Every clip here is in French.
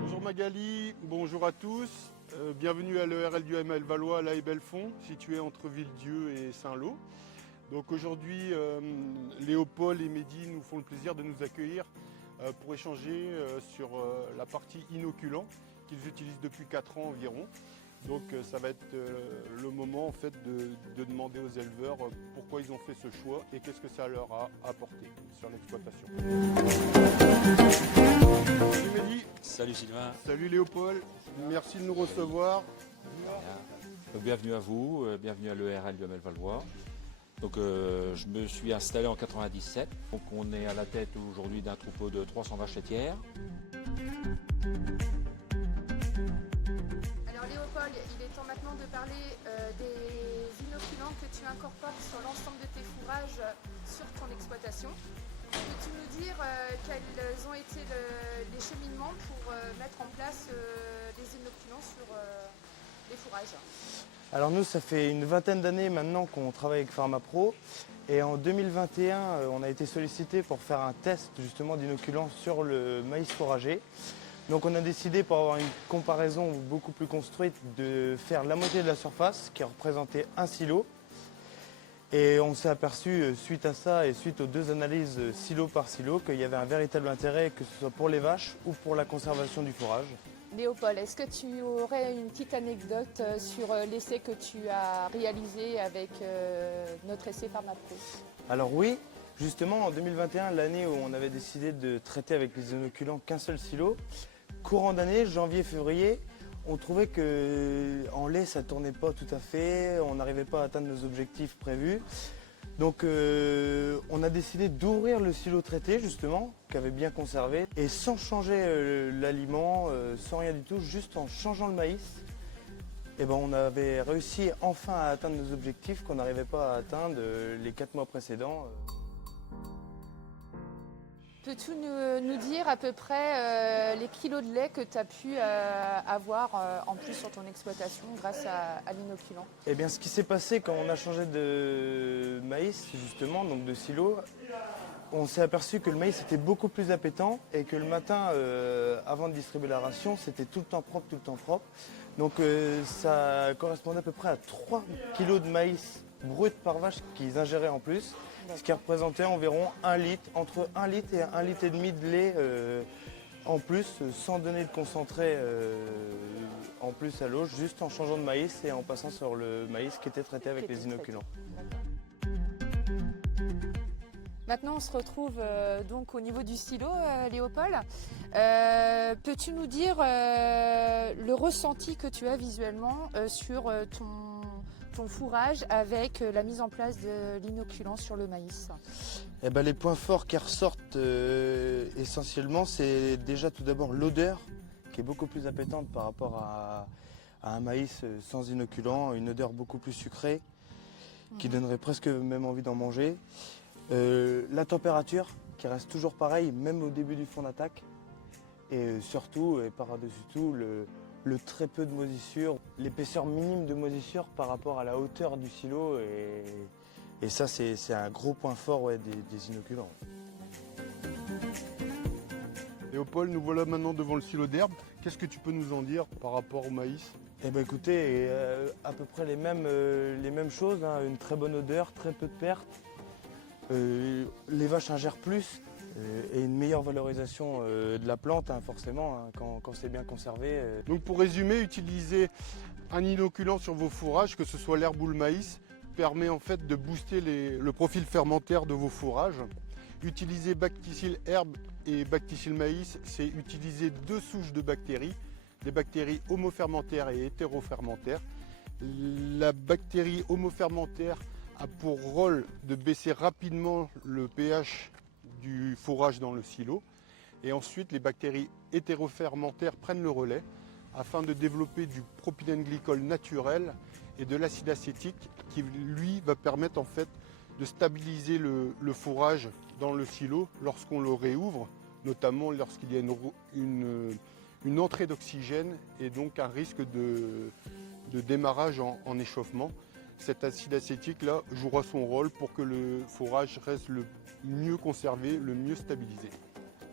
Bonjour Magali, bonjour à tous. Bienvenue à l'ERL du ML Valois à La Haye-Belfond, situé entre Villedieu et Saint-Lô. Donc aujourd'hui, Léopold et Mehdi nous font le plaisir de nous accueillir pour échanger sur la partie inoculant qu'ils utilisent depuis 4 ans environ. Donc ça va être le moment en fait de demander aux éleveurs pourquoi ils ont fait ce choix et qu'est-ce que ça leur a apporté sur l'exploitation. Salut Mehdi. Salut Sylvain. Salut Léopold. Merci de nous recevoir. Donc, bienvenue à vous, bienvenue à l'ERL du ML Valois. Donc je me suis installé en 97. Donc on est à la tête aujourd'hui d'un troupeau de 300 vaches laitières. Alors Léopold, il est temps maintenant de parler des inoculants que tu incorpores sur l'ensemble de tes fourrages sur ton exploitation. Peux-tu nous dire quels ont été les cheminements pour mettre en place des inoculants sur les fourrages? Alors nous, ça fait une vingtaine d'années maintenant qu'on travaille avec PharmaPro. Et en 2021, on a été sollicité pour faire un test justement d'inoculant sur le maïs fourragé. Donc on a décidé, pour avoir une comparaison beaucoup plus construite, de faire la moitié de la surface, qui représentait un silo. Et on s'est aperçu, suite à ça et suite aux 2 analyses silo par silo, qu'il y avait un véritable intérêt, que ce soit pour les vaches ou pour la conservation du fourrage. Léopold, est-ce que tu aurais une petite anecdote sur l'essai que tu as réalisé avec notre essai PharmaPro? Alors oui, justement en 2021, l'année où on avait décidé de traiter avec les inoculants qu'un seul silo, courant d'année, janvier-février, on trouvait qu'en lait ça ne tournait pas tout à fait, on n'arrivait pas à atteindre nos objectifs prévus. Donc on a décidé d'ouvrir le silo traité justement, qu'avait bien conservé, et sans changer l'aliment, sans rien du tout, juste en changeant le maïs, et ben on avait réussi enfin à atteindre nos objectifs qu'on n'arrivait pas à atteindre les 4 mois précédents. Peux-tu nous dire à peu près les kilos de lait que tu as pu avoir en plus sur ton exploitation grâce à l'inoculant? Eh bien ce qui s'est passé quand on a changé de maïs justement, donc de silo, on s'est aperçu que le maïs était beaucoup plus appétant et que le matin, avant de distribuer la ration, c'était tout le temps propre, tout le temps propre. Donc ça correspondait à peu près à 3 kg de maïs brut par vache qu'ils ingéraient en plus, ce qui représentait environ 1 litre, entre 1 litre et 1,5 litre de lait en plus, sans donner de concentré en plus à l'eau, juste en changeant de maïs et en passant sur le maïs qui était traité avec les inoculants. Maintenant, on se retrouve donc au niveau du silo, Léopold. Peux-tu nous dire le ressenti que tu as visuellement sur ton fourrage avec la mise en place de l'inoculant sur le maïs? Eh ben, les points forts qui ressortent essentiellement, c'est déjà tout d'abord l'odeur, qui est beaucoup plus appétante par rapport à un maïs sans inoculant, une odeur beaucoup plus sucrée, qui donnerait presque même envie d'en manger. La température qui reste toujours pareille, même au début du fond d'attaque. Et surtout, et par-dessus tout, le très peu de moisissure, l'épaisseur minime de moisissure par rapport à la hauteur du silo. Et ça, c'est un gros point fort des inoculants. Léopold, nous voilà maintenant devant le silo d'herbe. Qu'est-ce que tu peux nous en dire par rapport au maïs? Eh ben, écoutez, à peu près les mêmes choses, hein, une très bonne odeur, très peu de pertes. Les vaches ingèrent plus et une meilleure valorisation de la plante, hein, forcément, hein, quand c'est bien conservé. Donc pour résumer, utiliser un inoculant sur vos fourrages, que ce soit l'herbe ou le maïs, permet en fait de booster le profil fermentaire de vos fourrages. Utiliser Bacticille herbe et Bacticille maïs, c'est utiliser 2 souches de bactéries, des bactéries homofermentaires et hétérofermentaires. La bactérie homofermentaire a pour rôle de baisser rapidement le pH du fourrage dans le silo. Et ensuite, les bactéries hétérofermentaires prennent le relais afin de développer du propylène glycol naturel et de l'acide acétique qui, lui, va permettre en fait de stabiliser le fourrage dans le silo lorsqu'on le réouvre, notamment lorsqu'il y a une entrée d'oxygène et donc un risque de démarrage en échauffement. cet acide acétique là jouera son rôle pour que le fourrage reste le mieux conservé, le mieux stabilisé.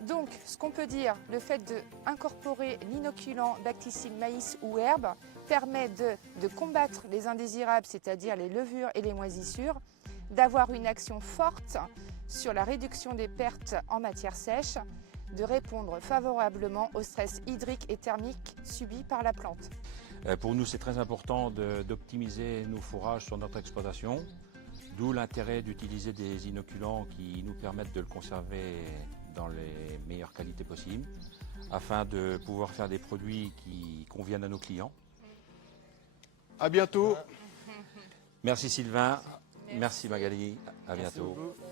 Donc, ce qu'on peut dire, le fait d'incorporer l'inoculant bacticille maïs ou herbe permet de combattre les indésirables, c'est-à-dire les levures et les moisissures, d'avoir une action forte sur la réduction des pertes en matière sèche, de répondre favorablement au stress hydrique et thermique subi par la plante. Pour nous, c'est très important d'optimiser nos fourrages sur notre exploitation, d'où l'intérêt d'utiliser des inoculants qui nous permettent de le conserver dans les meilleures qualités possibles, afin de pouvoir faire des produits qui conviennent à nos clients. À bientôt. Merci Sylvain, merci Magali, à bientôt. Merci beaucoup.